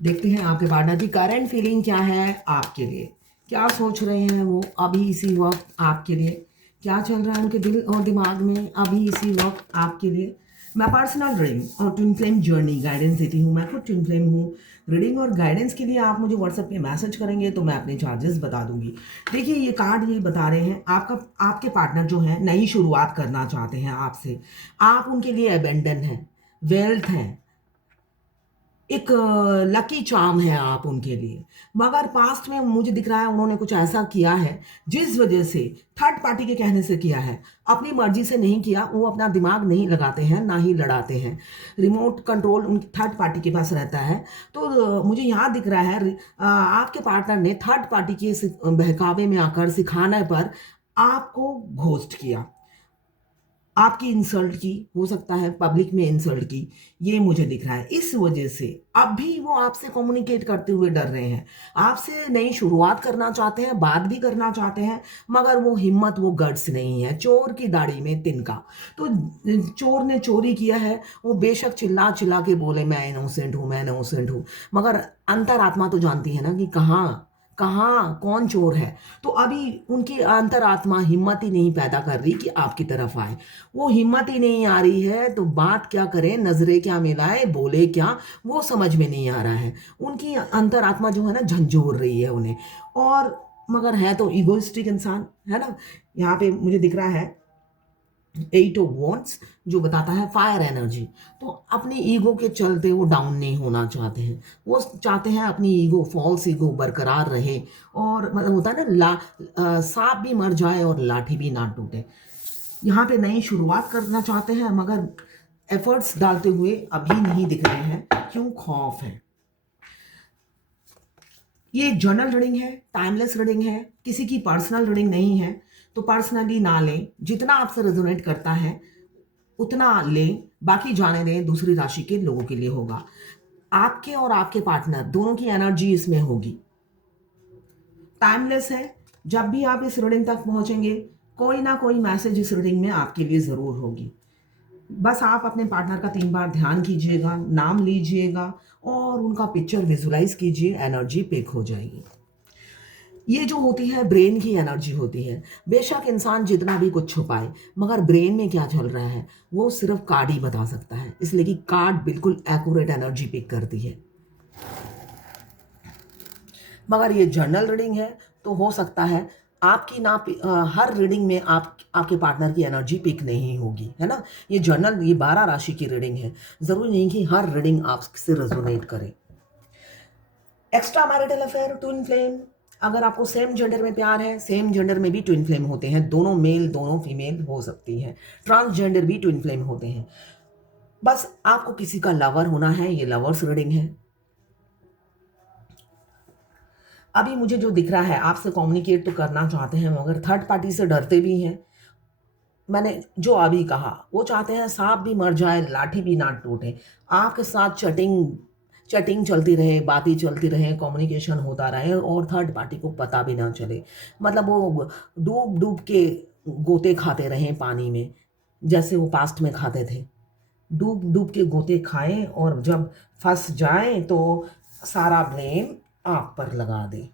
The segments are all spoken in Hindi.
देखते हैं आपके पार्टनर की करंट फीलिंग क्या है आपके लिए, क्या सोच रहे हैं वो अभी इसी वक्त आपके लिए, क्या चल रहा है उनके दिल और दिमाग में अभी इसी वक्त आपके लिए। मैं पर्सनल रीडिंग और ट्विन फ्लेम जर्नी गाइडेंस देती हूँ। मैं खुद ट्विन फ्लेम हूँ। रीडिंग और गाइडेंस के लिए आप मुझे व्हाट्सएप पे मैसेज करेंगे तो मैं अपने चार्जेस बता दूंगी। देखिए, ये कार्ड ये बता रहे हैं आपके पार्टनर जो है नई शुरुआत करना चाहते हैं आपसे। आप उनके लिए अबेंडन है, वेल्थ है, एक लकी चार्म है आप उनके लिए। मगर पास्ट में मुझे दिख रहा है उन्होंने कुछ ऐसा किया है जिस वजह से, थर्ड पार्टी के कहने से किया है, अपनी मर्जी से नहीं किया। वो अपना दिमाग नहीं लगाते हैं, ना ही लड़ाते हैं। रिमोट कंट्रोल उनकी थर्ड पार्टी के पास रहता है। तो मुझे यहाँ दिख रहा है आपके पार्टनर ने थर्ड पार्टी के बहकावे में आकर, सिखाने पर आपको घोस्ट किया, आपकी इंसल्ट की, हो सकता है पब्लिक में इंसल्ट की। ये मुझे दिख रहा है। इस वजह से अब भी वो आपसे कम्युनिकेट करते हुए डर रहे हैं। आपसे नई शुरुआत करना चाहते हैं, बात भी करना चाहते हैं, मगर वो हिम्मत, वो गट्स नहीं है। चोर की दाढ़ी में तिनका। तो चोर ने चोरी किया है, वो बेशक चिल्ला चिल्ला के बोले मैं इनोसेंट हूँ, मैं इनोसेंट हूँ, मगर अंतरात्मा तो जानती है ना कि कहाँ कहाँ कौन चोर है। तो अभी उनकी अंतरात्मा हिम्मत ही नहीं पैदा कर रही कि आपकी तरफ आए। वो हिम्मत ही नहीं आ रही है तो बात क्या करें, नजरें क्या मिलाए, बोले क्या, वो समझ में नहीं आ रहा है। उनकी अंतरात्मा जो है ना झंझोर रही है उन्हें। और मगर है तो इगोइस्टिक इंसान है ना। यहाँ पे मुझे दिख रहा है 8 ऑफ वॉन्ड्स, जो बताता है फायर एनर्जी। तो अपनी ईगो के चलते वो डाउन नहीं होना चाहते हैं। वो चाहते हैं अपनी ईगो, फॉल्स ईगो बरकरार रहे। और मतलब होता है ना, सांप भी मर जाए और लाठी भी ना टूटे। यहाँ पे नई शुरुआत करना चाहते हैं, मगर एफर्ट्स डालते हुए अभी नहीं दिख रहे हैं। क्यों? खौफ है। ये जर्नल रीडिंग है, टाइमलेस रीडिंग है, किसी की पर्सनल रीडिंग नहीं है। तो पर्सनली ना लें। जितना आपसे रेजोनेट करता है उतना लें, बाकी जाने दें, दूसरी राशि के लोगों के लिए होगा। आपके और आपके पार्टनर दोनों की एनर्जी इसमें होगी। टाइमलेस है। जब भी आप इस रीडिंग तक पहुंचेंगे, कोई ना कोई मैसेज इस रीडिंग में आपके लिए ज़रूर होगी। बस आप अपने पार्टनर का 3 बार ध्यान कीजिएगा, नाम लीजिएगा और उनका पिक्चर विजुलाइज कीजिए, एनर्जी पिक हो जाएगी। ये जो होती है ब्रेन की एनर्जी होती है। बेशक इंसान जितना भी कुछ छुपाए, मगर ब्रेन में क्या चल रहा है वो सिर्फ कार्ड ही बता सकता है। इसलिए कि कार्ड बिल्कुल एक्यूरेट एनर्जी पिक करती है। मगर ये जर्नल रीडिंग है तो हो सकता है आपकी ना हर रीडिंग में आपके पार्टनर की एनर्जी पिक नहीं होगी, है ना। ये जर्नल, ये 12 राशि की रीडिंग है। ज़रूरी नहीं कि हर रीडिंग आपसे रेजोनेट करे। Extra marital affair, twin flame. अगर आपको सेम जेंडर में प्यार है, सेम जेंडर में भी ट्विन फ्लेम होते हैं। दोनों मेल, दोनों फीमेल हो सकती हैं। ट्रांसजेंडर भी ट्विन फ्लेम होते हैं। बस आपको किसी का लवर होना है। ये लवर्स रीडिंग है। अभी मुझे जो दिख रहा है, आपसे कम्युनिकेट तो करना चाहते हैं, मगर थर्ड पार्टी से डरते भी हैं। मैंने जो अभी कहा, वो चाहते हैं सांप भी मर जाए, लाठी भी ना टूटे। आपके साथ चटिंग चटिंग चलती रहे, बातें चलती रहे, कम्युनिकेशन होता रहे और थर्ड पार्टी को पता भी ना चले। मतलब वो डूब डूब के गोते खाते रहें पानी में, जैसे वो पास्ट में खाते थे। डूब डूब के गोते खाएं और जब फंस जाएं तो सारा ब्लेम आप पर लगा दे।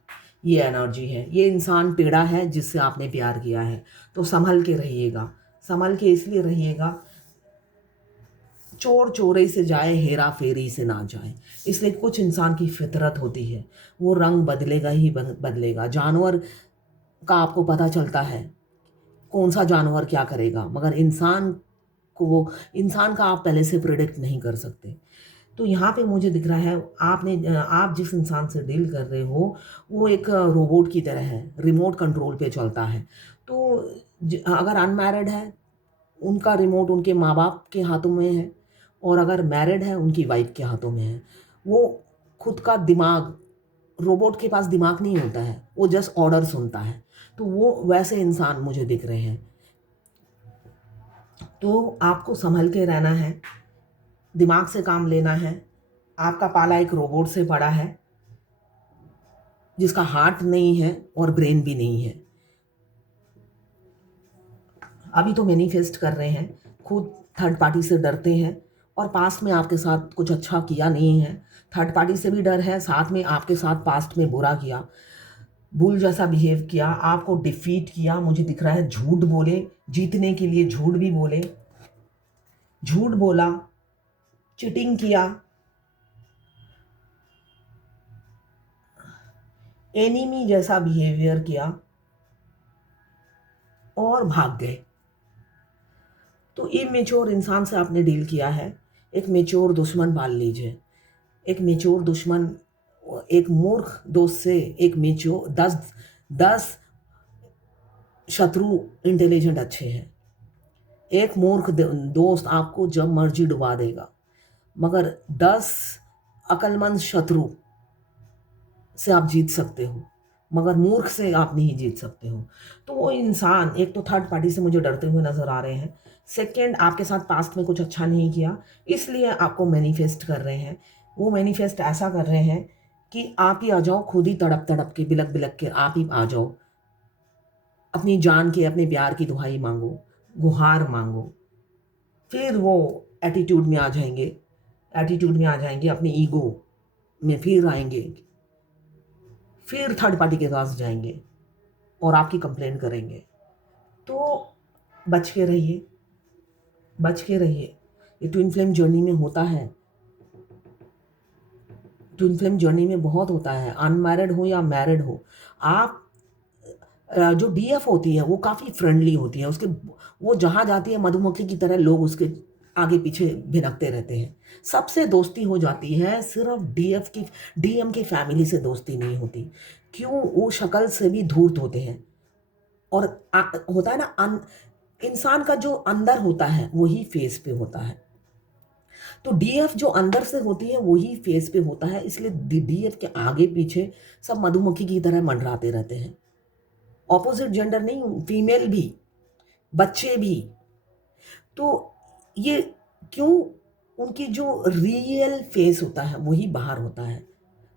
ये एनर्जी है। ये इंसान टेढ़ा है जिससे आपने प्यार किया है। तो संभल के रहिएगा। संभल के इसलिए रहिएगा, चोर चोरी से जाए, हेरा फेरी से ना जाए। इसलिए कुछ इंसान की फितरत होती है, वो रंग बदलेगा ही बदलेगा। जानवर का आपको पता चलता है कौन सा जानवर क्या करेगा, मगर इंसान का आप पहले से प्रिडिक्ट नहीं कर सकते। तो यहाँ पे मुझे दिख रहा है आप जिस इंसान से डील कर रहे हो वो एक रोबोट की तरह है, रिमोट कंट्रोल पे चलता है। तो अगर अनमैरिड है, उनका रिमोट उनके माँ बाप के हाथों में है, और अगर मैरिड है उनकी वाइफ के हाथों में है। वो खुद का दिमाग, रोबोट के पास दिमाग नहीं होता है, वो जस्ट ऑर्डर सुनता है। तो वो वैसे इंसान मुझे दिख रहे हैं। तो आपको संभल के रहना है, दिमाग से काम लेना है। आपका पाला एक रोबोट से पड़ा है जिसका हार्ट नहीं है और ब्रेन भी नहीं है। अभी तो मैनिफेस्ट कर रहे हैं, खुद थर्ड पार्टी से डरते हैं और पास्ट में आपके साथ कुछ अच्छा किया नहीं है, थर्ड पार्टी से भी डर है, साथ में आपके साथ पास्ट में बुरा किया, बुल जैसा बिहेव किया, आपको डिफीट किया, मुझे दिख रहा है झूठ बोले, जीतने के लिए झूठ भी बोले, झूठ बोला, चीटिंग किया, एनिमी जैसा बिहेवियर किया और भाग गए। तो इमेच्योर इंसान से आपने डील किया है, एक मेच्योर दुश्मन पाल लीजिए। एक मेच्योर दुश्मन, एक मूर्ख दोस्त से एक मेच्योर 10 शत्रु इंटेलिजेंट अच्छे हैं। एक मूर्ख दोस्त आपको जब मर्जी डुबा देगा, मगर 10 अक्लमंद शत्रु से आप जीत सकते हो, मगर मूर्ख से आप नहीं जीत सकते हो। तो वो इंसान एक तो थर्ड पार्टी से मुझे डरते हुए नजर आ रहे हैं, सेकंड आपके साथ पास्ट में कुछ अच्छा नहीं किया, इसलिए आपको मैनिफेस्ट कर रहे हैं। वो मैनिफेस्ट ऐसा कर रहे हैं कि आप ही आ जाओ, खुद ही तड़प तड़प के बिलक बिलक के आप ही आ जाओ, अपनी जान के अपने प्यार की दुहाई मांगो, गुहार मांगो। फिर वो एटीट्यूड में आ जाएंगे, एटीट्यूड में आ जाएंगे, अपनी ईगो में फिर आएंगे, फिर थर्ड पार्टी के पास जाएंगे और आपकी कंप्लेन करेंगे। तो बच के रहिए, बच के रहिए। ये ट्विन फ्लेम जर्नी में होता है, ट्विन फ्लेम जर्नी में बहुत होता है, अनमैरिड हो या मैरिड हो। आप जो डीएफ होती है वो काफ़ी फ्रेंडली होती है, उसके वो जहाँ जाती है मधुमक्खी की तरह लोग उसके आगे पीछे भिनकते रहते हैं। सबसे दोस्ती हो जाती है, सिर्फ डीएम की फैमिली से दोस्ती नहीं होती। क्यों? वो शक्ल से भी धूर्त होते हैं और होता है ना, इंसान का जो अंदर होता है वही फेस पे होता है। तो डीएफ जो अंदर से होती है वही फेस पे होता है, इसलिए डीएफ के आगे पीछे सब मधुमक्खी की तरह मंडराते रहते हैं। ऑपोजिट जेंडर नहीं, फीमेल भी, बच्चे भी। तो ये क्यों? उनकी जो रियल फेस होता है वही बाहर होता है।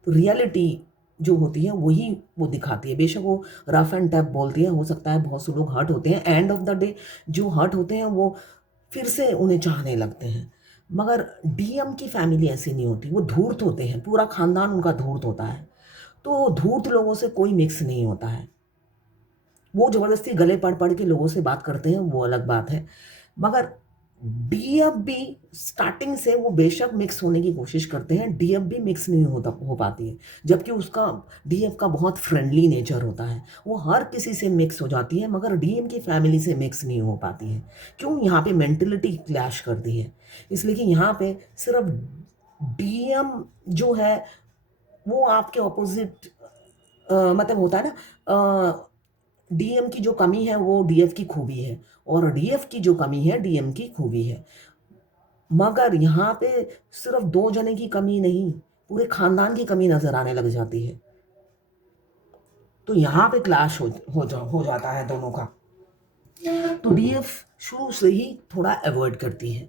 तो रियलिटी जो होती है वही वो दिखाती है। बेशक वो रफ एंड टफ बोलती है, हो सकता है बहुत से लोग हर्ट होते हैं, एंड ऑफ द डे जो हर्ट होते हैं वो फिर से उन्हें चाहने लगते हैं। मगर डीएम की फैमिली ऐसी नहीं होती, वो धूर्त होते हैं, पूरा खानदान उनका धूर्त होता है। तो धूर्त लोगों से कोई मिक्स नहीं होता है। वो ज़बरदस्ती गले पड़ पड़ के लोगों से बात करते हैं, वो अलग बात है। मगर डीएफ भी स्टार्टिंग से वो बेशक मिक्स होने की कोशिश करते हैं, डीएफ भी मिक्स नहीं हो पाती है, जबकि उसका डीएफ का बहुत फ्रेंडली नेचर होता है। वो हर किसी से मिक्स हो जाती है, मगर डीएम की फैमिली से मिक्स नहीं हो पाती है। क्यों? यहाँ पे मेंटलिटी क्लैश करती है, इसलिए कि यहाँ पे सिर्फ डीएम जो है वो आपके ऑपोजिट, मतलब होता है ना, डीएम की जो कमी है वो डीएफ की खूबी है, और डीएफ की जो कमी है डीएम की खूबी है। मगर यहाँ पे सिर्फ 2 जने की कमी नहीं, पूरे खानदान की कमी नजर आने लग जाती है। तो यहाँ पे क्लैश हो जाता है दोनों का। तो डीएफ शुरू से ही थोड़ा अवॉइड करती है,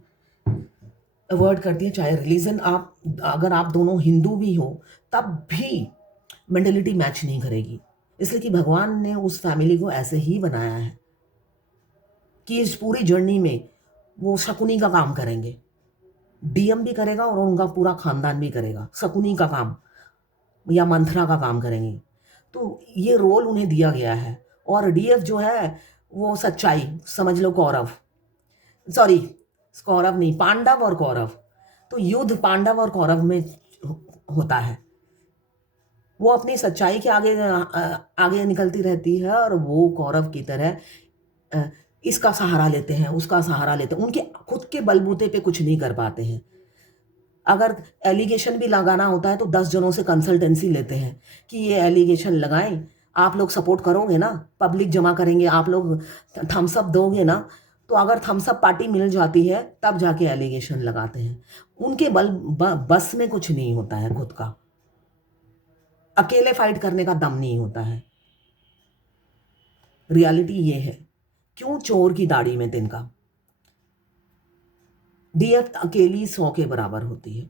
चाहे रिलीजन अगर आप दोनों हिंदू भी हो तब भी मेंटलिटी मैच नहीं करेगी, इसलिए कि भगवान ने उस फैमिली को ऐसे ही बनाया है कि इस पूरी जर्नी में वो शकुनी का काम करेंगे। डीएम भी करेगा और उनका पूरा खानदान भी करेगा, शकुनी का काम या मंथरा का काम करेंगे। तो ये रोल उन्हें दिया गया है। और डीएफ जो है वो सच्चाई, समझ लो कौरव, सॉरी कौरव नहीं, पांडव और कौरव। तो युद्ध पांडव और कौरव में होता है। वो अपनी सच्चाई के आगे निकलती रहती है और वो कौरव की तरह इसका सहारा लेते हैं, उसका सहारा लेते हैं, उनके खुद के बलबूते पे कुछ नहीं कर पाते हैं। अगर एलिगेशन भी लगाना होता है तो 10 जनों से कंसल्टेंसी लेते हैं कि ये एलिगेशन लगाएं, आप लोग सपोर्ट करोगे ना, पब्लिक जमा करेंगे, आप लोग थम्सअप दोगे ना। तो अगर थम्सअप पार्टी मिल जाती है तब जाके एलिगेशन लगाते हैं। उनके बस में कुछ नहीं होता है, खुद का अकेले फाइट करने का दम नहीं होता है। रियलिटी ये है। क्यों? चोर की दाढ़ी में तिनका। डीएफ अकेली 100 के बराबर होती है।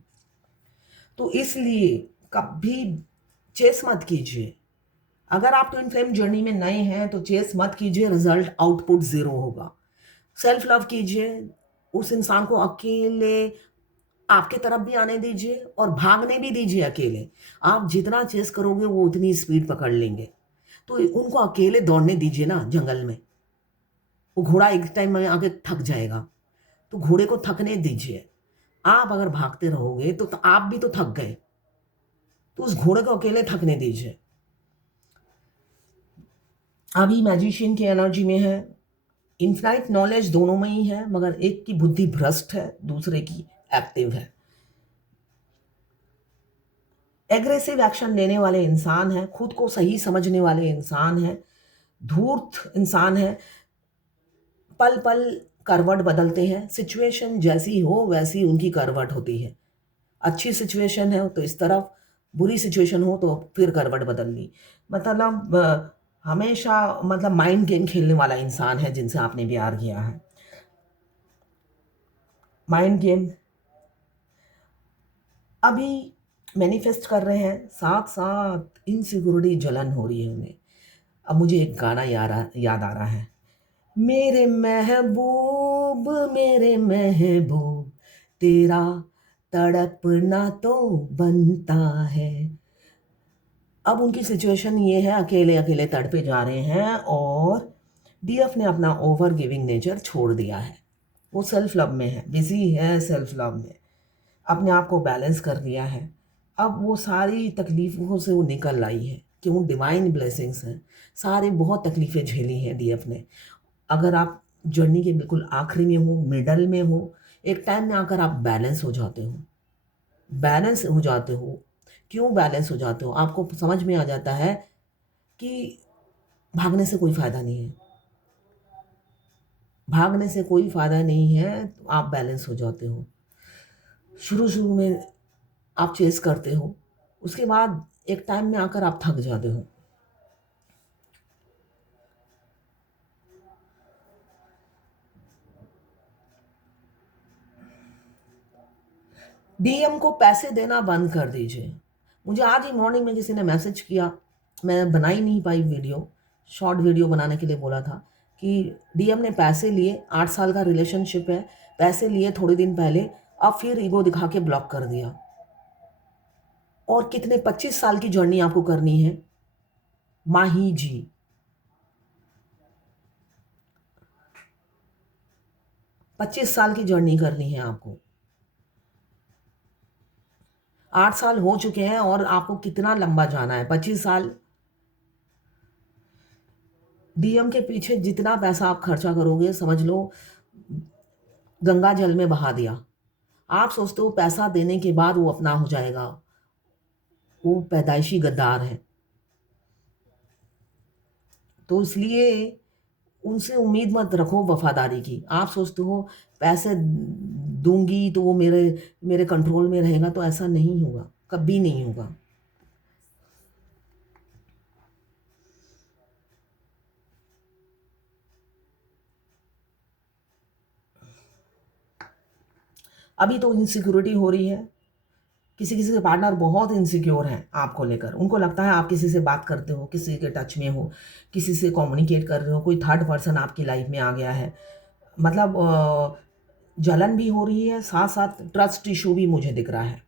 तो इसलिए कभी चेस मत कीजिए। अगर आप ट्विन फ्लेम जर्नी में नए हैं तो चेस मत कीजिए, रिजल्ट आउटपुट 0 होगा। सेल्फ लव कीजिए, उस इंसान को अकेले आपके तरफ भी आने दीजिए और भागने भी दीजिए अकेले। आप जितना चेस करोगे वो उतनी स्पीड पकड़ लेंगे। तो उनको अकेले दौड़ने दीजिए ना जंगल में। वो घोड़ा एक टाइम में आके थक जाएगा, तो घोड़े को थकने दीजिए। आप अगर भागते रहोगे तो आप भी तो थक गए, तो उस घोड़े को अकेले थकने दीजिए। अभी मैजिशियन की एनर्जी में है, इनफाइनाइट नॉलेज दोनों में ही है, मगर एक की बुद्धि भ्रष्ट है, दूसरे की एक्टिव है। एग्रेसिव एक्शन लेने वाले इंसान है, खुद को सही समझने वाले इंसान है, धूर्त इंसान है, पल पल करवट बदलते हैं। सिचुएशन जैसी हो वैसी उनकी करवट होती है। अच्छी सिचुएशन है तो इस तरफ, बुरी सिचुएशन हो तो फिर करवट बदल ली। मतलब हमेशा मतलब माइंड गेम खेलने वाला इंसान है जिनसे आपने प्यार किया है। माइंड गेम अभी मैनिफेस्ट कर रहे हैं, साथ साथ इनसिक्योरिटी जलन हो रही है उन्हें। अब मुझे एक गाना याद आ रहा है, मेरे महबूब तेरा तड़पना तो बनता है। अब उनकी सिचुएशन ये है, अकेले अकेले तड़पे जा रहे हैं और डीएफ ने अपना ओवर गिविंग नेचर छोड़ दिया है। वो सेल्फ लव में है, बिजी है सेल्फ लव में, अपने आप को बैलेंस कर दिया है। अब वो सारी तकलीफ़ों से वो निकल आई है, क्यों? डिवाइन ब्लेसिंग्स हैं। सारे बहुत तकलीफ़ें झेली हैं डीएफ ने। अगर आप जर्नी के बिल्कुल आखिरी में हो, मिडल में हो, एक टाइम में आकर आप बैलेंस हो जाते हो। बैलेंस हो जाते हो। क्यों बैलेंस हो जाते हो? आपको समझ में आ जाता है कि भागने से कोई फ़ायदा नहीं है। भागने से कोई फ़ायदा नहीं है, तो आप बैलेंस हो जाते हो। शुरू-शुरू में आप चेस करते हो, उसके बाद एक टाइम में आकर आप थक जाते हो। डीएम को पैसे देना बंद कर दीजिए। मुझे आज ही मॉर्निंग में किसी ने मैसेज किया, मैं बना ही नहीं पाई वीडियो, शॉर्ट वीडियो बनाने के लिए बोला था कि डीएम ने पैसे लिए, 8 साल का रिलेशनशिप है, पैसे लिए थोड़े दिन पहले, अब फिर ईगो दिखा के ब्लॉक कर दिया। और कितने 25 साल की जर्नी आपको करनी है माही जी। 25 साल की जर्नी करनी है आपको। 8 साल हो चुके हैं और आपको कितना लंबा जाना है? 25 साल। डीएम के पीछे जितना पैसा आप खर्चा करोगे, समझ लो गंगा जल में बहा दिया। आप सोचते हो पैसा देने के बाद वो अपना हो जाएगा, वो पैदाइशी गद्दार है। तो इसलिए उनसे उम्मीद मत रखो वफादारी की। आप सोचते हो पैसे दूंगी तो वो मेरे मेरे कंट्रोल में रहेगा, तो ऐसा नहीं होगा, कभी नहीं होगा। अभी तो इनसिक्योरिटी हो रही है। किसी किसी के पार्टनर बहुत इनसिक्योर हैं आपको लेकर। उनको लगता है आप किसी से बात करते हो, किसी के टच में हो, किसी से कम्युनिकेट कर रहे हो, कोई थर्ड पर्सन आपकी लाइफ में आ गया है। मतलब जलन भी हो रही है, साथ साथ ट्रस्ट इशू भी मुझे दिख रहा है।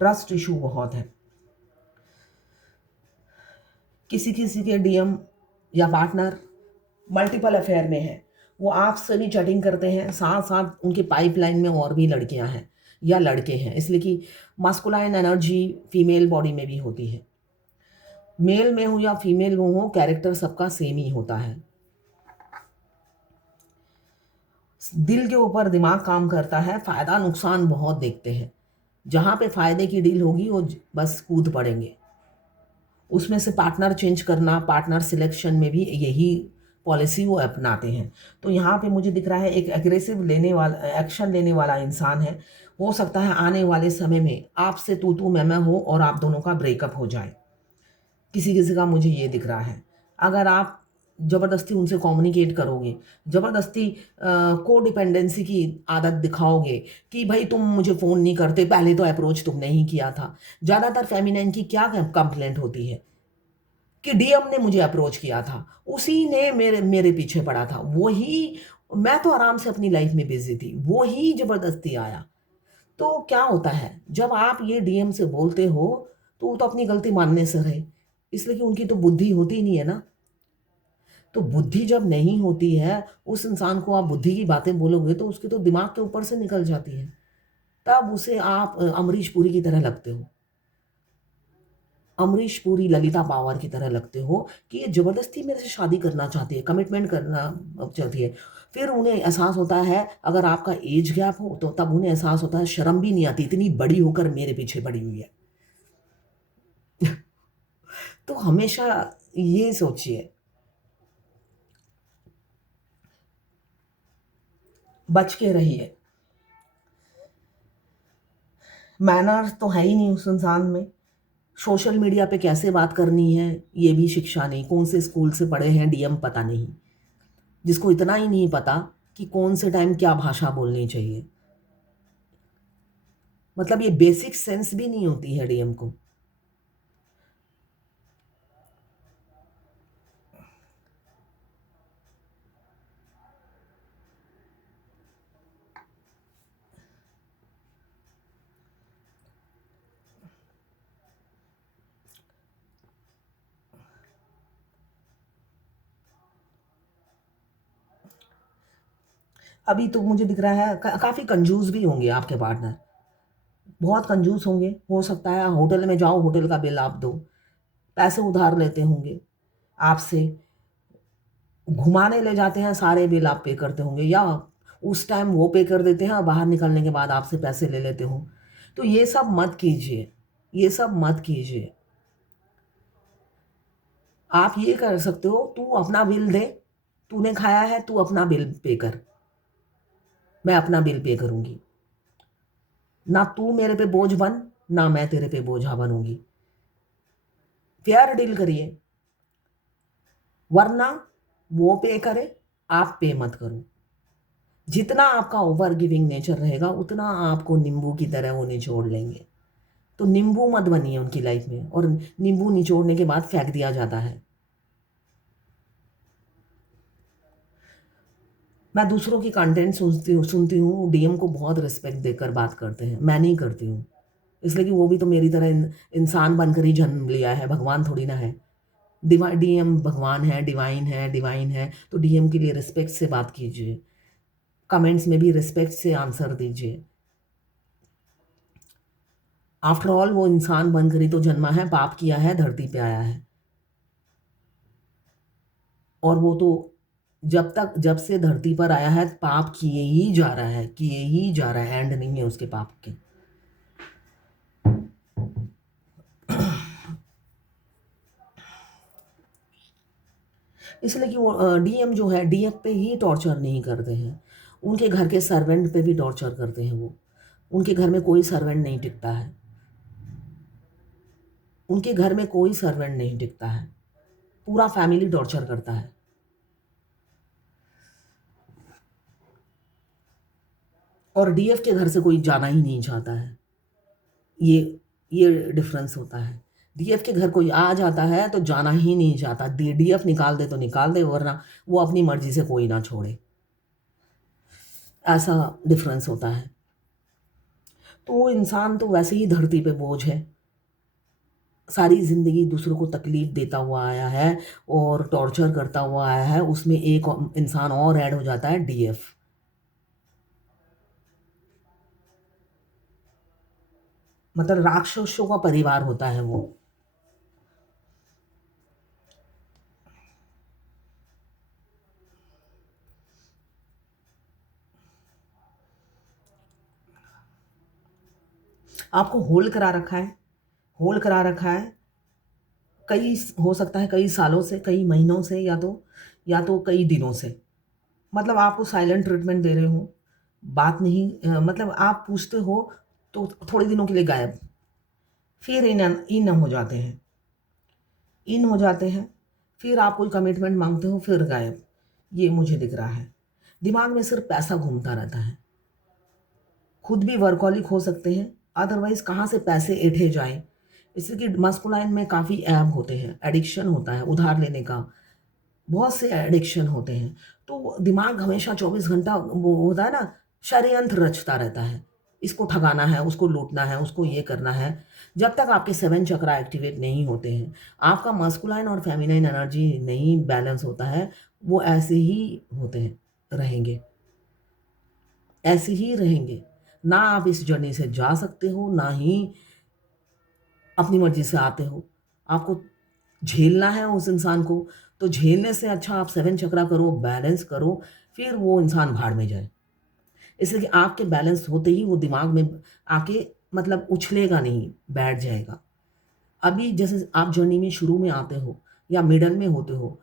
ट्रस्ट इशू बहुत है। किसी किसी के डीएम या पार्टनर मल्टीपल अफेयर में है, वो आपसे भी चैटिंग करते हैं, साथ साथ उनके पाइपलाइन में और भी लड़कियां हैं या लड़के हैं, इसलिए कि मास्कुलाइन एनर्जी फीमेल बॉडी में भी होती है। मेल में हो या फीमेल में हो, कैरेक्टर सबका सेम ही होता है। दिल के ऊपर दिमाग काम करता है, फ़ायदा नुकसान बहुत देखते हैं। जहाँ पे फ़ायदे की डील होगी वो बस कूद पड़ेंगे। उसमें से पार्टनर चेंज करना, पार्टनर सिलेक्शन में भी यही पॉलिसी वो अपनाते हैं। तो यहाँ पे मुझे दिख रहा है एक एग्रेसिव एक्शन लेने वाला इंसान है। हो सकता है आने वाले समय में आपसे तू मैं हो और आप दोनों का ब्रेकअप हो जाए। किसी किसी का मुझे ये दिख रहा है। अगर आप ज़बरदस्ती उनसे कम्युनिकेट करोगे, ज़बरदस्ती को डिपेंडेंसी की आदत दिखाओगे कि भाई तुम मुझे फ़ोन नहीं करते, पहले तो अप्रोच तुमने ही किया था। ज़्यादातर फेमिनाइन की क्या कंप्लेंट होती है कि डीएम ने मुझे अप्रोच किया था, उसी ने मेरे मेरे पीछे पड़ा था, वही। मैं तो आराम से अपनी लाइफ में बिजी थी, वो ही ज़बरदस्ती आया। तो क्या होता है, जब आप ये डीएम से बोलते हो तो वो तो अपनी गलती मानने से रहे, इसलिए कि उनकी तो बुद्धि होती ही नहीं है ना। तो बुद्धि जब नहीं होती है, उस इंसान को आप बुद्धि की बातें बोलोगे तो उसके तो दिमाग के ऊपर से निकल जाती है, तब उसे आप अमरीश पुरी की तरह लगते हो, अमरीश पुरी ललिता पावर की तरह लगते हो कि ये ज़बरदस्ती मेरे से शादी करना चाहती है, कमिटमेंट करना चाहती है। फिर उन्हें एहसास होता है, अगर आपका एज गैप हो तो तब उन्हें एहसास होता है, शर्म भी नहीं आती, इतनी बड़ी होकर मेरे पीछे पड़ी हुई है। तो हमेशा ये सोचिए, बच के रहिए। मैनर तो है ही नहीं उस इंसान में। सोशल मीडिया पे कैसे बात करनी है ये भी शिक्षा नहीं, कौन से स्कूल से पढ़े हैं डीएम पता नहीं, जिसको इतना ही नहीं पता कि कौन से टाइम क्या भाषा बोलनी चाहिए। मतलब ये बेसिक सेंस भी नहीं होती है डीएम को। अभी तो मुझे दिख रहा है काफ़ी कंजूस भी होंगे आपके पार्टनर, बहुत कंजूस होंगे। हो सकता है होटल में जाओ, होटल का बिल आप दो, पैसे उधार लेते होंगे आपसे, घुमाने ले जाते हैं, सारे बिल आप पे करते होंगे, या उस टाइम वो पे कर देते हैं और बाहर निकलने के बाद आपसे पैसे ले लेते हो। तो ये सब मत कीजिए, ये सब मत कीजिए। आप ये कर सकते हो, तू अपना बिल दे, तूने खाया है तू अपना बिल पे कर, मैं अपना बिल पे करूँगी। ना तू मेरे पे बोझ बन, ना मैं तेरे पे बोझा बनूँगी। फेयर डील करिए, वरना वो पे करे, आप पे मत करो। जितना आपका ओवर गिविंग नेचर रहेगा, उतना आपको नींबू की तरह वो निचोड़ लेंगे। तो नींबू मत बनिए उनकी लाइफ में, और नींबू निचोड़ने के बाद फेंक दिया जाता है। मैं दूसरों की कंटेंट सुनती हूँ, डीएम को बहुत रिस्पेक्ट देकर बात करते हैं, मैं नहीं करती हूँ। इसलिए कि वो भी तो मेरी तरह इंसान बनकर ही जन्म लिया है, भगवान थोड़ी ना है। डीएम भगवान है, डिवाइन है, डिवाइन है, तो डीएम के लिए रिस्पेक्ट से बात कीजिए, कमेंट्स में भी रिस्पेक्ट से आंसर दीजिए। आफ्टर ऑल वो इंसान बनकर ही तो जन्मा है, पाप किया है, धरती पे आया है, और वो तो जब से धरती पर आया है पाप किए ही जा रहा है, किए ही जा रहा है, एंड नहीं है उसके पाप के। इसलिए कि वो डीएम जो है, डीएफ पे ही टॉर्चर नहीं करते हैं, उनके घर के सर्वेंट पे भी टॉर्चर करते हैं वो। उनके घर में कोई सर्वेंट नहीं टिकता है, उनके घर में कोई सर्वेंट नहीं टिकता है, पूरा फैमिली टॉर्चर करता है। और डीएफ के घर से कोई जाना ही नहीं चाहता है, ये ये डिफरेंस होता है। डीएफ के घर कोई आ जाता है तो जाना ही नहीं चाहता, डीएफ निकाल दे तो निकाल दे, वरना वो अपनी मर्जी से कोई ना छोड़े, ऐसा डिफरेंस होता है। तो वो इंसान तो वैसे ही धरती पे बोझ है, सारी ज़िंदगी दूसरों को तकलीफ़ देता हुआ आया है और टॉर्चर करता हुआ आया है, उसमें एक इंसान और ऐड हो जाता है, डीएफ। मतलब राक्षसों का परिवार होता है वो। आपको होल्ड करा रखा है, होल्ड करा रखा है, कई हो सकता है कई सालों से, कई महीनों से, या तो कई दिनों से। मतलब आपको साइलेंट ट्रीटमेंट दे रहे हो, बात नहीं, मतलब आप पूछते हो तो थोड़े दिनों के लिए गायब, फिर इन हो जाते हैं, इन हो जाते हैं, फिर आप कोई कमिटमेंट मांगते हो, फिर गायब। ये मुझे दिख रहा है, दिमाग में सिर्फ पैसा घूमता रहता है। खुद भी वर्कहॉलिक हो सकते हैं, अदरवाइज कहाँ से पैसे ऐंठे जाएं। इससे कि मस्कुलाइन में काफ़ी ऐब होते हैं, एडिक्शन होता है उधार लेने का, बहुत से एडिक्शन होते हैं। तो दिमाग हमेशा 24 घंटा वो होता है ना, षड्यंत्र रचता रहता है, इसको ठगाना है, उसको लूटना है, उसको ये करना है। जब तक आपके 7 चक्रा एक्टिवेट नहीं होते हैं, आपका मस्कुलाइन और फेमिनाइन एनर्जी नहीं बैलेंस होता है, वो ऐसे ही होते हैं, रहेंगे, ऐसे ही रहेंगे। ना आप इस जर्नी से जा सकते हो, ना ही अपनी मर्जी से आते हो। आपको झेलना है उस इंसान को, तो झेलने से अच्छा आप 7 चक्रा करो, बैलेंस करो, फिर वो इंसान भाड़ में जाए। इसलिए कि आपके बैलेंस होते ही वो दिमाग में आके मतलब उछलेगा नहीं, बैठ जाएगा। अभी जैसे आप जर्नी में शुरू में आते हो या मिडल में होते हो,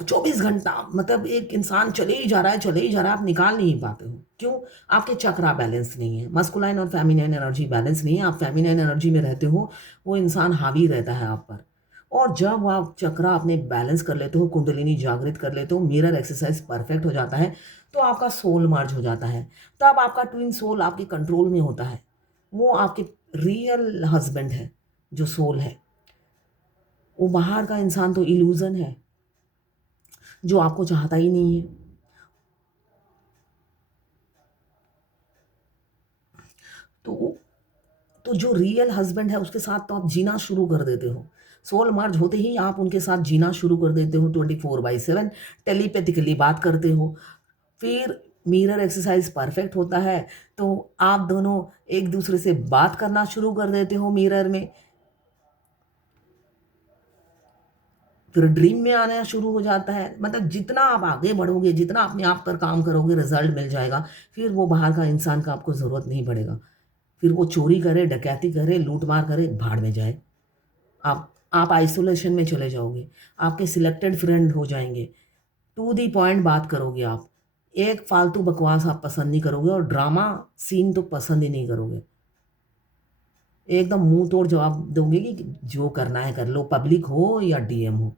24 घंटा मतलब एक इंसान चले ही जा रहा है, चले ही जा रहा है, आप निकाल नहीं पाते हो। क्यों? आपके चक्रा बैलेंस नहीं है, मस्कुलाइन और फेमिनाइन एनर्जी बैलेंस नहीं है। आप फेमिनाइन एनर्जी में रहते हो, वो इंसान हावी रहता है आप पर। और जब आप चक्रा अपने बैलेंस कर लेते हो, कुंडलिनी जागृत कर लेते हो, मिरर एक्सरसाइज परफेक्ट हो जाता है, तो आपका सोल मर्ज हो जाता है। तब आपका ट्विन सोल आपके कंट्रोल में होता है। वो आपके रियल हस्बैंड है, जो सोल है। वो बाहर का इंसान तो इल्यूजन है, जो आपको चाहता ही नहीं है। तो तो जो रियल हस्बैंड है उसके साथ तो आप जीना शुरू कर देते हो। सोल मर्ज होते ही आप उनके साथ जीना शुरू कर देते हो, 24/7 टेलीपैथिकली बात करते हो। फिर मिरर एक्सरसाइज परफेक्ट होता है, तो आप दोनों एक दूसरे से बात करना शुरू कर देते हो मिरर में। फिर ड्रीम में आना शुरू हो जाता है। मतलब जितना आप आगे बढ़ोगे, जितना अपने आप पर काम करोगे, रिजल्ट मिल जाएगा। फिर वो बाहर का इंसान का आपको ज़रूरत नहीं पड़ेगा। फिर वो चोरी करे, डकैती करे, लूट-मार करे, भाड़ में जाए। आप आइसोलेशन में चले जाओगे। आपके सिलेक्टेड फ्रेंड हो जाएँगे। टू द पॉइंट बात करोगे आप। एक फालतू बकवास आप पसंद नहीं करोगे और ड्रामा सीन तो पसंद ही नहीं करोगे। एकदम मुँह तोड़ जवाब दोगे कि जो करना है कर लो, पब्लिक हो या डीएम हो।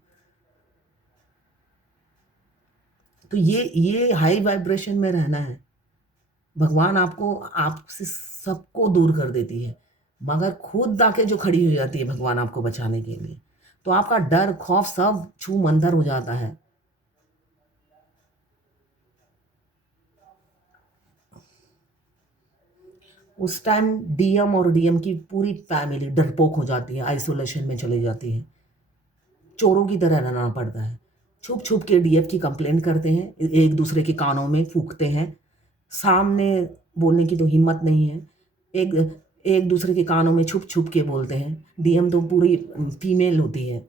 तो ये हाई वाइब्रेशन में रहना है। भगवान आपको आपसे सबको दूर कर देती है, मगर खुद आके जो खड़ी हो जाती है भगवान आपको बचाने के लिए, तो आपका डर, खौफ सब छूमंतर हो जाता है। उस टाइम डीएम और डीएम की पूरी फैमिली डरपोक हो जाती है, आइसोलेशन में चली जाती है। चोरों की तरह रहना पड़ता है। छुप-छुप के डीएफ की कंप्लेंट करते हैं, एक दूसरे के कानों में फूँकते हैं। सामने बोलने की तो हिम्मत नहीं है। एक एक दूसरे के कानों में छुप-छुप के बोलते हैं। डीएम तो पूरी फीमेल होती है।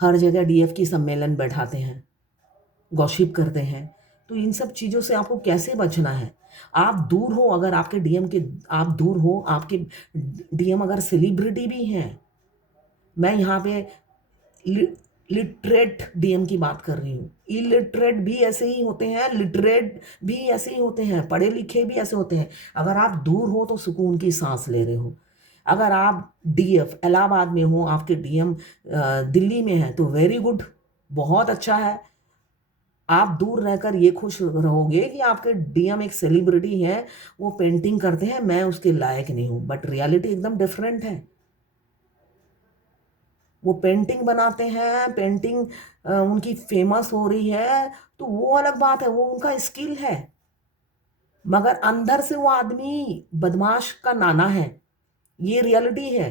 हर जगह डीएफ की सम्मेलन बैठाते हैं, गॉसिप करते हैं। तो इन सब चीज़ों से आपको कैसे बचना है? आप दूर हो, अगर आपके डीएम के आप दूर हो, आपके डीएम अगर सेलिब्रिटी भी हैं, मैं यहाँ पे लि लिटरेट डीएम की बात कर रही हूँ। इलिटरेट भी ऐसे ही होते हैं, लिटरेट भी ऐसे ही होते हैं, पढ़े-लिखे भी ऐसे होते हैं। अगर आप दूर हो तो सुकून की साँस ले रहे हो। अगर आप डीएफ इलाहाबाद में हो, आपके डीएम दिल्ली में हैं, तो वेरी गुड, बहुत अच्छा है। आप दूर रहकर ये खुश रहोगे कि आपके डीएम एक सेलिब्रिटी हैं, वो पेंटिंग करते हैं, मैं उसके लायक नहीं हूँ। बट रियलिटी एकदम डिफरेंट है। वो पेंटिंग बनाते हैं, पेंटिंग उनकी फ़ेमस हो रही है, तो वो अलग बात है, वो उनका स्किल है। मगर अंदर से वो आदमी बदमाश का नाना है, ये रियलिटी है।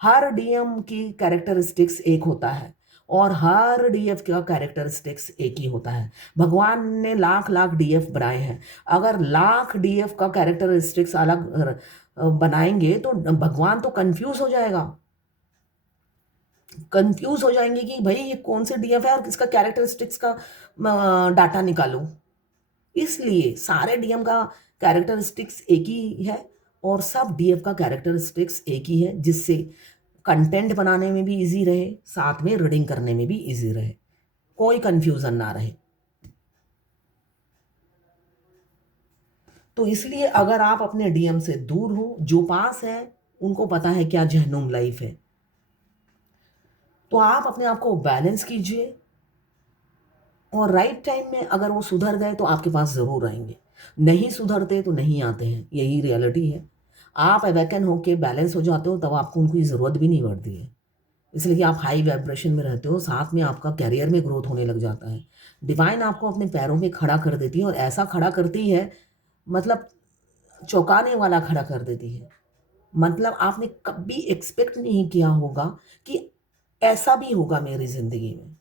हर डीएम की कैरेक्टरिस्टिक्स एक होता है और हर डीएफ का कैरेक्टरिस्टिक्स एक ही होता है। भगवान ने लाख-लाख डीएफ बनाए हैं। अगर लाख डीएफ का कैरेक्टरिस्टिक्स अलग बनाएँगे तो भगवान तो कन्फ्यूज़ हो जाएगा। कंफ्यूज हो जाएँगे कि भई ये कौन से डीएफ है और किसका कैरेक्टरिस्टिक्स का डाटा निकालूँ। इसलिए सारे डीएम का कैरेक्टरिस्टिक्स एक ही है और सब डीएफ का कैरेक्टरिस्टिक्स एक ही है, जिससे कंटेंट बनाने में भी ईज़ी रहे, साथ में रीडिंग करने में भी ईज़ी रहे, कोई कन्फ्यूज़न ना रहे। तो इसलिए अगर आप अपने डीएम से दूर हो, जो पास है उनको पता है क्या जहन्नुम लाइफ़ है। तो आप अपने आप को बैलेंस कीजिए और राइट टाइम में अगर वो सुधर गए तो आपके पास ज़रूर आएँगे। नहीं सुधरते तो नहीं आते हैं, यही रियलिटी है। आप अवेकन होके बैलेंस हो जाते हो तब आपको उनकी ज़रूरत भी नहीं पड़ती है। इसलिए कि आप हाई वाइब्रेशन में रहते हो, साथ में आपका करियर में ग्रोथ होने लग जाता है। डिवाइन आपको अपने पैरों पे खड़ा कर देती है और ऐसा खड़ा करती है मतलब चौंकाने वाला खड़ा कर देती है। मतलब आपने कभी एक्सपेक्ट नहीं किया होगा कि ऐसा भी होगा मेरी ज़िंदगी में।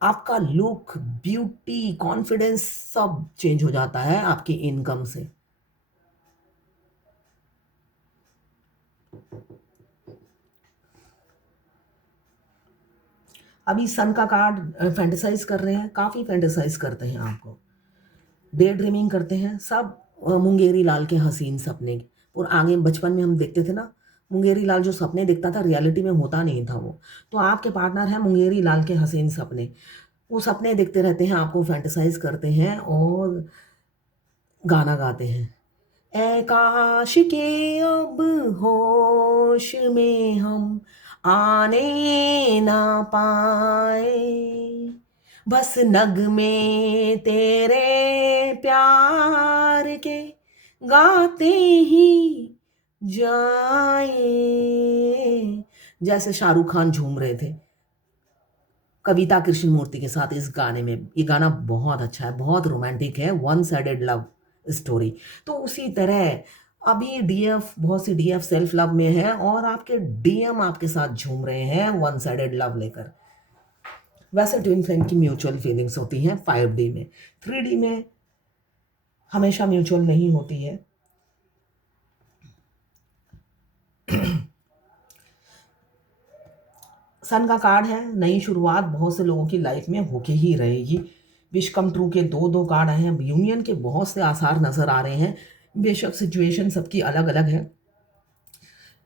आपका लुक, ब्यूटी, कॉन्फिडेंस सब चेंज हो जाता है आपकी इनकम से। अभी सन का कार्ड फैंटेसाइज़ कर रहे हैं, काफ़ी फैंटेसाइज़ करते हैं आपको। डे ड्रीमिंग करते हैं सब। मुंगेरी लाल के हसीन सपने। और आगे बचपन में हम देखते थे ना, मुंगेरी लाल जो सपने देखता था रियलिटी में होता नहीं था वो। तो आपके पार्टनर है मुंगेरी लाल के हसीन सपने। वो सपने देखते रहते हैं, आपको फैंटेसाइज़ करते हैं और गाना गाते हैं। ऐ काश के अब होश में हम आने ना पाए, बस नगमे तेरे प्यार के गाते ही जाए। जैसे शाहरुख खान झूम रहे थे कविता कृष्णमूर्ति के साथ इस गाने में। ये गाना बहुत अच्छा है, बहुत रोमांटिक है, वन साइडेड लव स्टोरी। तो उसी तरह अभी डीएफ, बहुत सी डीएफ सेल्फ लव में है और आपके डीएम आपके साथ झूम रहे हैं वन साइडेड लव लेकर। वैसे ट्विन फ्लेम की म्यूचुअल फीलिंग्स होती हैं 5D में। 3D में हमेशा म्यूचुअल नहीं होती है। सन का कार्ड है, नई शुरुआत बहुत से लोगों की लाइफ में होके ही रहेगी। विश कम ट्रू के दो दो कार्ड आए हैं। यूनियन के बहुत से आसार नज़र आ रहे हैं। बेशक सिचुएशन सबकी अलग अलग है,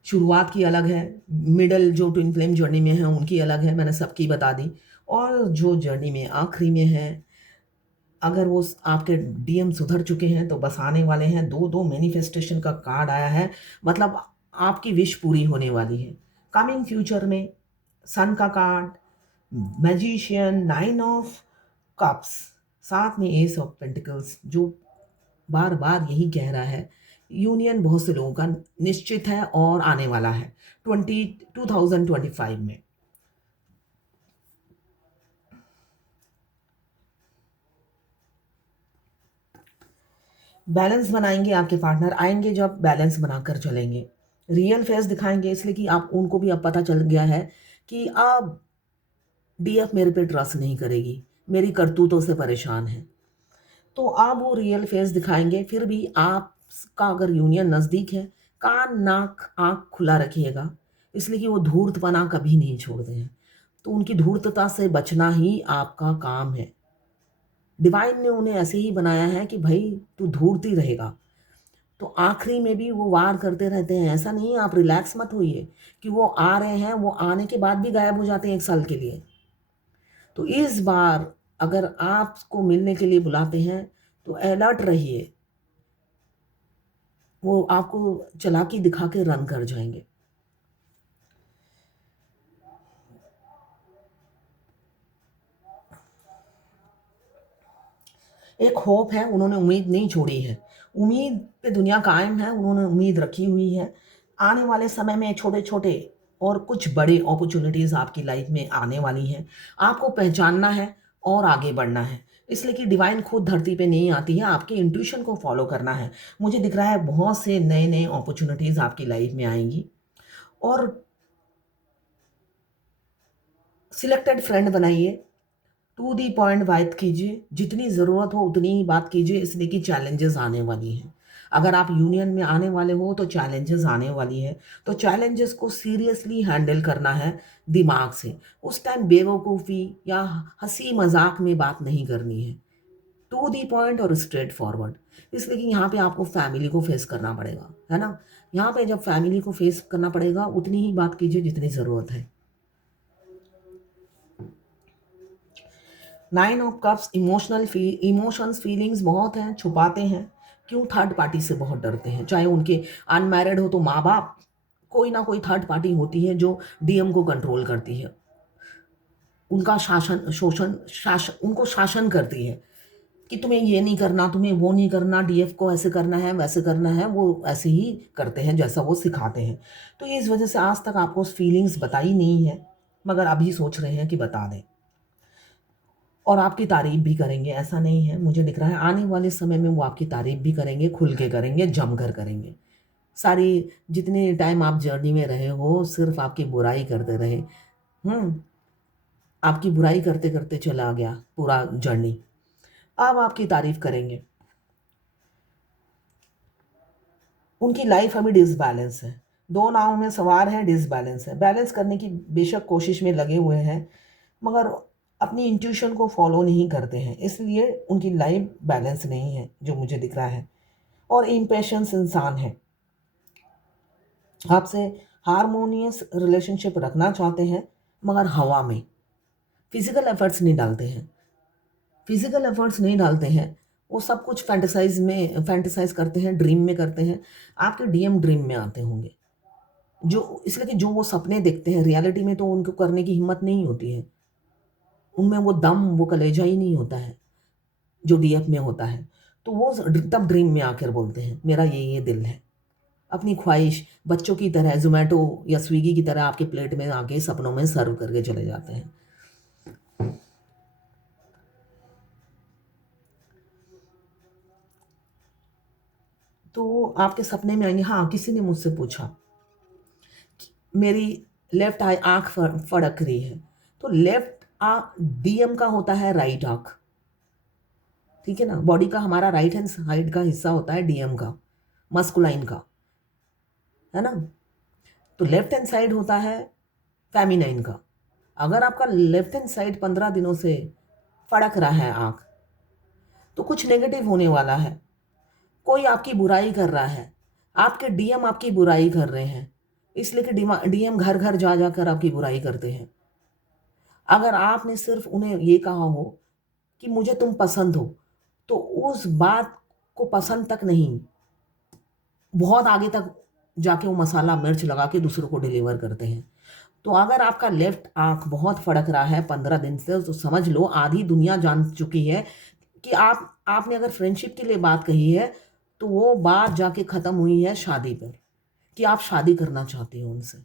शुरुआत की अलग है, मिडल जो ट्विन फ्लेम जर्नी में है उनकी अलग है, मैंने सबकी बता दी। और जो जर्नी में आखिरी में है, अगर वो आपके डीएम सुधर चुके हैं तो बस आने वाले हैं। दो दो मैनिफेस्टेशन का कार्ड आया है, मतलब आपकी विश पूरी होने वाली है कमिंग फ्यूचर में। सन का कार्ड, मैजिशियन, 9 ऑफ कप्स, साथ में एस ऑफ पेंटिकल्स, जो बार बार यही कह रहा है यूनियन बहुत से लोगों का निश्चित है और आने वाला है 2025 में। बैलेंस बनाएंगे आपके पार्टनर, आएंगे जब बैलेंस बनाकर चलेंगे। रियल फेस दिखाएंगे, इसलिए कि आप उनको भी अब पता चल गया है कि अब डीएफ मेरे पे ट्रस्ट नहीं करेगी, मेरी करतूतों से परेशान है। तो अब वो रियल फेस दिखाएंगे। फिर भी आपका अगर यूनियन नज़दीक है, कान नाक आँख खुला रखिएगा, इसलिए कि वो धूर्तपना कभी नहीं छोड़ते हैं। तो उनकी धूर्तता से बचना ही आपका काम है। डिवाइन ने उन्हें ऐसे ही बनाया है कि भाई तू धूर्त ही रहेगा। तो आखिरी में भी वो वार करते रहते हैं। ऐसा नहीं है, आप रिलैक्स मत होइए कि वो आ रहे हैं, वो आने के बाद भी गायब हो जाते हैं 1 साल के लिए। तो इस बार अगर आपको मिलने के लिए बुलाते हैं तो अलर्ट रहिए, वो आपको चालाकी दिखा के रन कर जाएंगे। एक होप है, उन्होंने उम्मीद नहीं छोड़ी है। उम्मीद पे दुनिया कायम है, उन्होंने उम्मीद रखी हुई है। आने वाले समय में छोटे छोटे और कुछ बड़े अपॉर्चुनिटीज़ आपकी लाइफ में आने वाली हैं। आपको पहचानना है और आगे बढ़ना है, इसलिए कि डिवाइन खुद धरती पे नहीं आती है, आपके इंट्यूशन को फॉलो करना है। मुझे दिख रहा है बहुत से नए नए अपॉर्चुनिटीज़ आपकी लाइफ में आएंगी। और सिलेक्टेड फ्रेंड बनाइए, टू दी पॉइंट बात कीजिए, जितनी ज़रूरत हो उतनी ही बात कीजिए, इसलिए कि चैलेंजेस आने वाली हैं। अगर आप यूनियन में आने वाले हो तो चैलेंजेस आने वाली है। तो चैलेंजेस को सीरियसली हैंडल करना है दिमाग से। उस टाइम बेवकूफ़ी या हंसी मजाक में बात नहीं करनी है, टू दी पॉइंट और स्ट्रेट फॉरवर्ड। इसलिए कि यहाँ पे आपको फैमिली को फेस करना पड़ेगा, है ना। यहाँ पे जब फैमिली को फेस करना पड़ेगा उतनी ही बात कीजिए जितनी ज़रूरत है। 9 ऑफ कप्स, इमोशंस फीलिंग्स बहुत हैं, छुपाते हैं। क्यों? थर्ड पार्टी से बहुत डरते हैं। चाहे उनके अनमैरिड हो तो माँ बाप, कोई ना कोई थर्ड पार्टी होती है जो डीएम को कंट्रोल करती है, उनका शासन उनको शासन करती है कि तुम्हें ये नहीं करना, तुम्हें वो नहीं करना, डीएफ को ऐसे करना है वैसे करना है। वो ऐसे ही करते हैं जैसा वो सिखाते हैं। तो इस वजह से आज तक आपको फीलिंग्स बताई नहीं है, मगर अभी सोच रहे हैं कि बता दें। और आपकी तारीफ भी करेंगे, ऐसा नहीं है, मुझे दिख रहा है आने वाले समय में वो आपकी तारीफ भी करेंगे, खुल के करेंगे, जमकर करेंगे। सारी जितने टाइम आप जर्नी में रहे हो सिर्फ आपकी बुराई करते रहे। आपकी बुराई करते करते चला गया पूरा जर्नी। अब आपकी तारीफ करेंगे। उनकी लाइफ अभी डिसबैलेंस है, दो नाव में सवार हैं, डिसबैलेंस है। बैलेंस करने की बेशक कोशिश में लगे हुए हैं, मगर अपनी इंट्यूशन को फॉलो नहीं करते हैं, इसलिए उनकी लाइफ बैलेंस नहीं है जो मुझे दिख रहा है। और इम्पेशंस इंसान है, आपसे हारमोनियस रिलेशनशिप रखना चाहते हैं, मगर हवा में फिजिकल एफर्ट्स नहीं डालते हैं। फिजिकल एफर्ट्स नहीं डालते हैं, वो सब कुछ फैंटेसाइज करते हैं, ड्रीम में करते हैं। आपके डीएम ड्रीम में आते होंगे, जो इसलिए कि जो वो सपने देखते हैं रियलिटी में तो उनको करने की हिम्मत नहीं होती है। उनमें वो दम, वो कलेजा ही नहीं होता है जो डीएफ में होता है। तो वो तब ड्रीम में आकर बोलते हैं मेरा ये दिल है। अपनी ख्वाहिश बच्चों की तरह जोमेटो या स्विगी की तरह आपके प्लेट में आके सपनों में सर्व करके चले जाते हैं। तो आपके सपने में आएंगे। हाँ, किसी ने मुझसे पूछा मेरी लेफ्ट आई आँख फड़क रही है, तो लेफ्ट डीएम का होता है राइट आँख, ठीक है ना। बॉडी का हमारा राइट हैंड साइड का हिस्सा होता है डीएम का, मस्कुलाइन का, है ना। तो लेफ्ट हैंड साइड होता है फेमिनाइन का। अगर आपका लेफ्ट हैंड साइड 15 दिनों से फड़क रहा है आँख, तो कुछ नेगेटिव होने वाला है। कोई आपकी बुराई कर रहा है, आपके डीएम आपकी बुराई कर रहे हैं, इसलिए कि डीएम घर घर जा जाकर आपकी बुराई करते हैं। अगर आपने सिर्फ उन्हें ये कहा हो कि मुझे तुम पसंद हो, तो उस बात को पसंद तक नहीं, बहुत आगे तक जाके वो मसाला मिर्च लगा के दूसरों को डिलीवर करते हैं। तो अगर आपका लेफ्ट आँख बहुत फड़क रहा है 15 दिन से, तो समझ लो आधी दुनिया जान चुकी है कि आपने अगर फ्रेंडशिप के लिए बात कही है तो वो बात जाके ख़त्म हुई है शादी पर, कि आप शादी करना चाहते हो उनसे।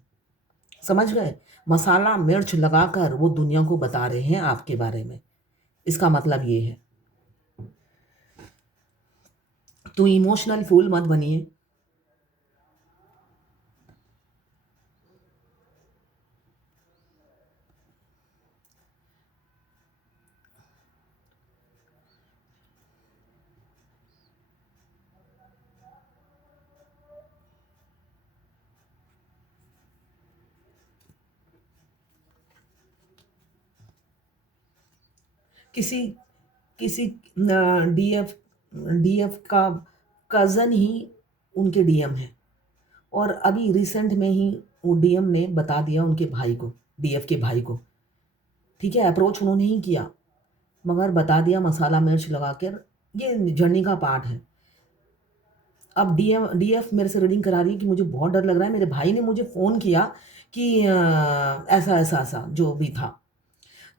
समझ गए? मसाला मिर्च लगाकर वो दुनिया को बता रहे हैं आपके बारे में। इसका मतलब ये है। तो इमोशनल फूल मत बनिए। किसी किसी डीएफ डीएफ का कज़न ही उनके डीएम है, और अभी रिसेंट में ही वो डीएम ने बता दिया उनके भाई को, डीएफ के भाई को। ठीक है, अप्रोच उन्होंने ही किया, मगर बता दिया मसाला मिर्च लगा कर। ये जर्नी का पार्ट है। अब डीएफ मेरे से रीडिंग करा रही है कि मुझे बहुत डर लग रहा है, मेरे भाई ने मुझे फ़ोन किया कि ऐसा ऐसा ऐसा जो भी था,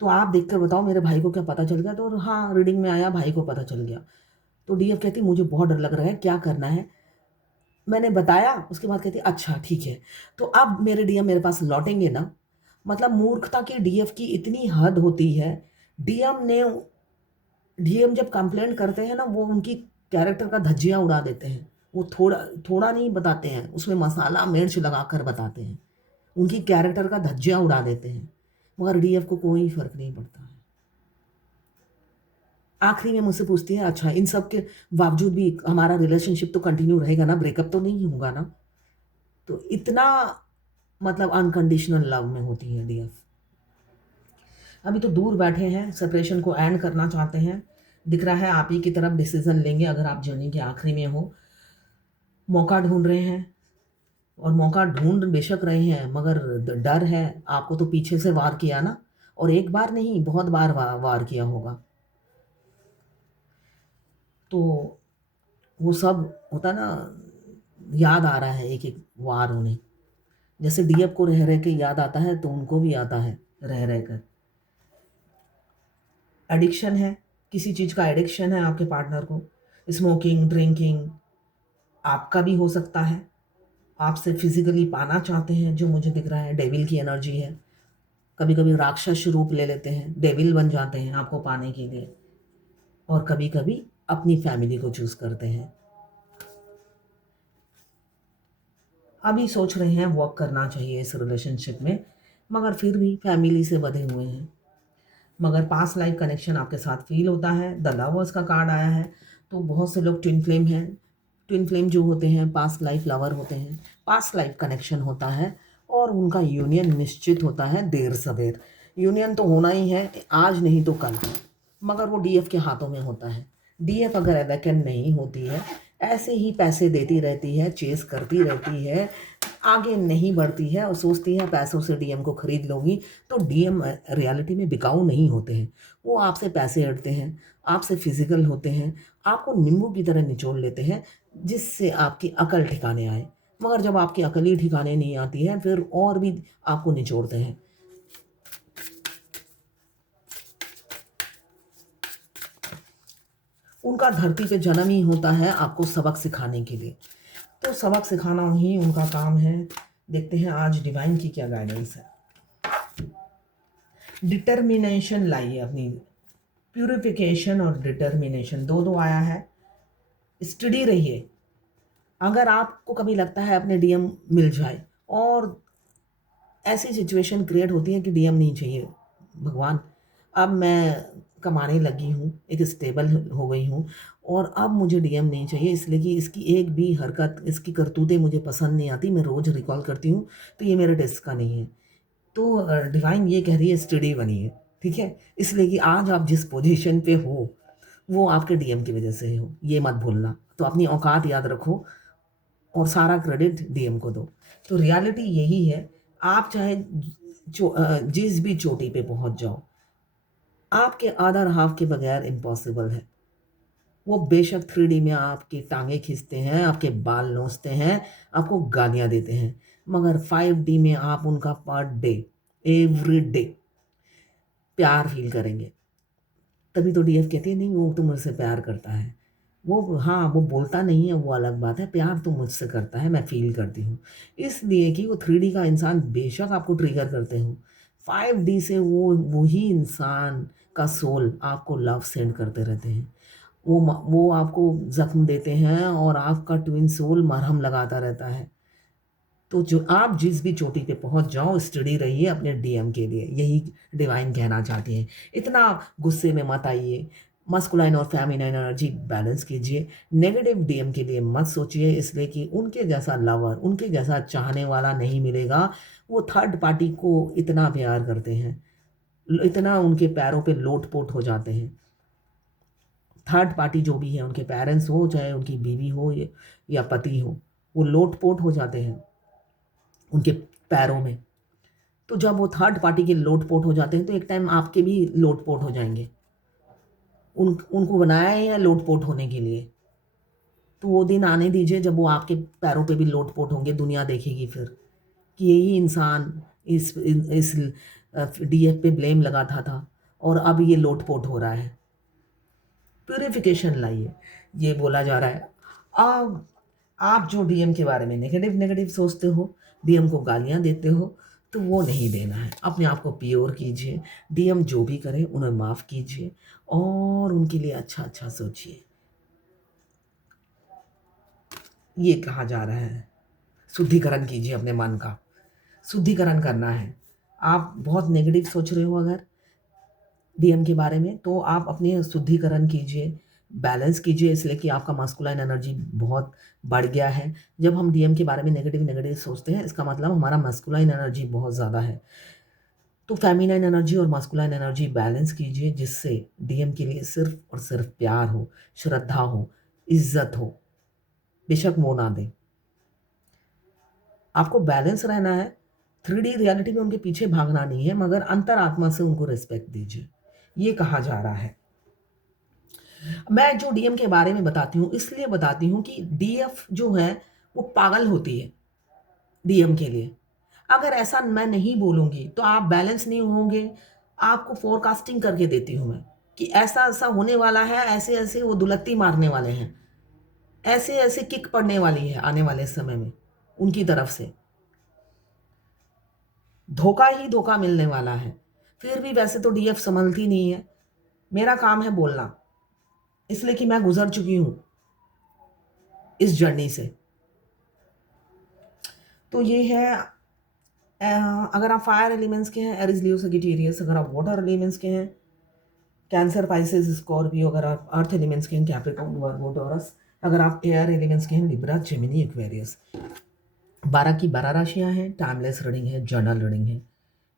तो आप देखकर बताओ मेरे भाई को क्या पता चल गया। तो हाँ, रीडिंग में आया, भाई को पता चल गया। तो डीएफ कहती मुझे बहुत डर लग रहा है, क्या करना है। मैंने बताया, उसके बाद कहती अच्छा ठीक है। तो अब मेरे डीएम मेरे पास लौटेंगे ना। मतलब मूर्खता की डीएफ की इतनी हद होती है। डीएम जब कंप्लेंट करते हैं ना, वो उनकी कैरेक्टर का धज्जियाँ उड़ा देते हैं। वो थोड़ा थोड़ा नहीं बताते हैं, उसमें मसाला मिर्च लगाकर बताते हैं, उनकी कैरेक्टर का धज्जियाँ उड़ा देते हैं, मगर डीएफ को कोई फ़र्क नहीं पड़ता है। आखिरी में मुझसे पूछती है अच्छा इन सब के बावजूद भी हमारा रिलेशनशिप तो कंटिन्यू रहेगा ना, ब्रेकअप तो नहीं होगा ना। तो इतना मतलब अनकंडीशनल लव में होती है डीएफ। अभी तो दूर बैठे हैं, सेपरेशन को एंड करना चाहते हैं। दिख रहा है आप ही की तरफ डिसीजन लेंगे अगर आप जर्नी के आखिरी में हो। मौका ढूंढ रहे हैं, और मौका ढूंढ बेशक रहे हैं, मगर डर है। आपको तो पीछे से वार किया ना, और एक बार नहीं बहुत बार वार किया होगा। तो वो सब होता ना, याद आ रहा है एक एक वार उन्हें। जैसे डीएफ को रह रह के याद आता है, तो उनको भी आता है रह रह कर। एडिक्शन है, किसी चीज़ का एडिक्शन है आपके पार्टनर को। स्मोकिंग, ड्रिंकिंग आपका भी हो सकता है। आपसे फिजिकली पाना चाहते हैं, जो मुझे दिख रहा है डेविल की एनर्जी है। कभी कभी राक्षस रूप ले लेते हैं, डेविल बन जाते हैं आपको पाने के लिए, और कभी कभी अपनी फैमिली को चूज करते हैं। अभी सोच रहे हैं वर्क करना चाहिए इस रिलेशनशिप में, मगर फिर भी फैमिली से बंधे हुए हैं। मगर पास्ट लाइफ कनेक्शन आपके साथ फील होता है। द लवर्स का कार्ड आया है, तो बहुत से लोग ट्विन फ्लेम हैं। ट्विन फ्लेम जो होते हैं पास्ट लाइफ लवर होते हैं, पास्ट लाइफ कनेक्शन होता है और उनका यूनियन निश्चित होता है देर सवेर। यूनियन तो होना ही है, आज नहीं तो कल, मगर वो डीएफ के हाथों में होता है। डीएफ अगर अवेकन नहीं होती है, ऐसे ही पैसे देती रहती है, चेस करती रहती है, आगे नहीं बढ़ती है और सोचती है पैसों से डीएम को खरीद लोगी, तो डीएम रियलिटी में बिकाऊ नहीं होते हैं। वो आपसे पैसे हटते हैं, आपसे फिजिकल होते हैं, आपको नींबू की तरह निचोड़ लेते हैं, जिससे आपकी अकल ठिकाने आए। मगर जब आपकी अकल ही ठिकाने नहीं आती है, फिर और भी आपको निचोड़ते हैं। उनका धरती पे जन्म ही होता है आपको सबक सिखाने के लिए, तो सबक सिखाना ही उनका काम है। देखते हैं आज डिवाइन की क्या गाइडेंस है। डिटर्मिनेशन लाइए अपनी, प्यूरिफिकेशन और डिटर्मिनेशन दो दो आया है। स्टडी रहिए। अगर आपको कभी लगता है अपने डीएम मिल जाए और ऐसी सिचुएशन क्रिएट होती है कि डीएम नहीं चाहिए, भगवान अब मैं कमाने लगी हूँ, एक स्टेबल हो गई हूँ और अब मुझे डीएम नहीं चाहिए, इसलिए कि इसकी एक भी हरकत, इसकी करतूतें मुझे पसंद नहीं आती, मैं रोज़ रिकॉल करती हूँ, तो ये मेरे टेस्ट का नहीं है। तो डिवाइन ये कह रही है स्टडी बनिए, ठीक है। इसलिए कि आज आप जिस पोजीशन पे हो वो आपके डीएम की वजह से हो, ये मत भूलना। तो अपनी औकात याद रखो और सारा क्रेडिट डीएम को दो। तो रियलिटी यही है, आप चाहे जिस भी चोटी पे पहुंच जाओ, आपके अदर हाफ के बगैर इम्पॉसिबल है। वो बेशक 3D में आपकी टांगे खींचते हैं, आपके बाल नोचते हैं, आपको गालियां देते हैं, मगर 5D में आप उनका पर डे, एवरी डे प्यार फील करेंगे। तभी तो डीएफ कहती है नहीं वो तो मुझसे प्यार करता है। वो हाँ वो बोलता नहीं है, वो अलग बात है, प्यार तो मुझसे करता है, मैं फील करती हूँ। इसलिए कि वो 3D का इंसान बेशक आपको ट्रिगर करते हो, 5D से वो वही इंसान का सोल आपको लव सेंड करते रहते हैं। वो आपको जख्म देते हैं और आपका ट्विन सोल मरहम लगाता रहता है। तो जो आप जिस भी चोटी पे पहुंच जाओ, स्टडी रहिए अपने डीएम के लिए, यही डिवाइन कहना चाहती है। इतना गुस्से में मत आइए, मस्कुलाइन और फेमिनाइन एनर्जी बैलेंस कीजिए। नेगेटिव डीएम के लिए मत सोचिए, इसलिए कि उनके जैसा लवर, उनके जैसा चाहने वाला नहीं मिलेगा। वो थर्ड पार्टी को इतना प्यार करते हैं, इतना उनके पैरों पे लोट पोट हो जाते हैं। थर्ड पार्टी जो भी है, उनके पेरेंट्स हो चाहे उनकी बीवी हो या पति हो, वो लोट पोट हो जाते हैं उनके पैरों में। तो जब वो थर्ड पार्टी के लोटपोट हो जाते हैं, तो एक टाइम आपके भी लोटपोट हो जाएंगे। उनको बनाया है या लोटपोट होने के लिए, तो वो दिन आने दीजिए जब वो आपके पैरों पे भी लोटपोट होंगे। दुनिया देखेगी फिर कि यही इंसान इस डीएफ पे ब्लेम लगाता था और अब ये लोटपोट हो रहा है। प्यूरिफिकेशन लाइए, ये बोला जा रहा है। अब आप जो डीएम के बारे में नेगेटिव नेगेटिव सोचते हो, डीएम को गालियां देते हो, तो वो नहीं देना है। अपने आप को प्योर कीजिए, डीएम जो भी करे उन्हें माफ़ कीजिए और उनके लिए अच्छा अच्छा सोचिए, ये कहा जा रहा है। शुद्धिकरण कीजिए अपने मन का, शुद्धिकरण करना है। आप बहुत नेगेटिव सोच रहे हो अगर डीएम के बारे में, तो आप अपने शुद्धिकरण कीजिए, बैलेंस कीजिए, इसलिए कि आपका मास्कुलाइन एनर्जी बहुत बढ़ गया है। जब हम डीएम के बारे में नेगेटिव नेगेटिव सोचते हैं, इसका मतलब हमारा मास्कुलाइन एनर्जी बहुत ज़्यादा है। तो फेमिनाइन एनर्जी और मास्कुलाइन एनर्जी बैलेंस कीजिए, जिससे डीएम के लिए सिर्फ और सिर्फ प्यार हो, श्रद्धा हो, इज्जत हो, बेशक वो ना दें। आपको बैलेंस रहना है। 3D रियलिटी में उनके पीछे भागना नहीं है, मगर अंतरात्मा से उनको रिस्पेक्ट दीजिए, ये कहा जा रहा है। मैं जो डीएम के बारे में बताती हूँ, इसलिए बताती हूँ कि डीएफ जो है वो पागल होती है डीएम के लिए। अगर ऐसा मैं नहीं बोलूँगी तो आप बैलेंस नहीं होंगे। आपको फोरकास्टिंग करके देती हूँ मैं कि ऐसा ऐसा होने वाला है, ऐसे ऐसे वो दुलत्ती मारने वाले हैं, ऐसे ऐसे किक पड़ने वाली है आने वाले समय में उनकी तरफ से। धोखा ही धोखा मिलने वाला है। फिर भी वैसे तो डीएफ संभलती नहीं है, मेरा काम है बोलना, इसलिए कि मैं गुजर चुकी हूँ इस जर्नी से। तो ये है अगर आप फायर एलिमेंट्स के हैं एरिस लियो सगिटेरियस, अगर आप वाटर एलिमेंट्स के हैं कैंसर पाइसेस स्कॉर्पियो, अगर आप अर्थ एलिमेंट्स के हैं कैप्रिकॉर्न वर्गो टॉरस, अगर आप एयर एलिमेंट्स के हैं लिब्रा जेमिनी एक्वेरियस। 12 की 12 राशियां हैं, टाइमलेस रीडिंग है, जर्नल रीडिंग है,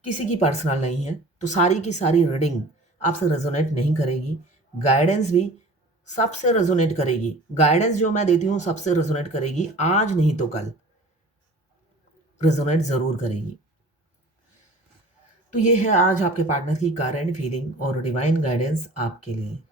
किसी की पर्सनल नहीं है, तो सारी की सारी रीडिंग आपसे रेजोनेट नहीं करेगी। गाइडेंस भी सबसे रेजोनेट करेगी, गाइडेंस जो मैं देती हूँ सबसे रेजोनेट करेगी, आज नहीं तो कल रेजोनेट ज़रूर करेगी। तो ये है आज आपके पार्टनर की करंट फीलिंग और डिवाइन गाइडेंस आपके लिए।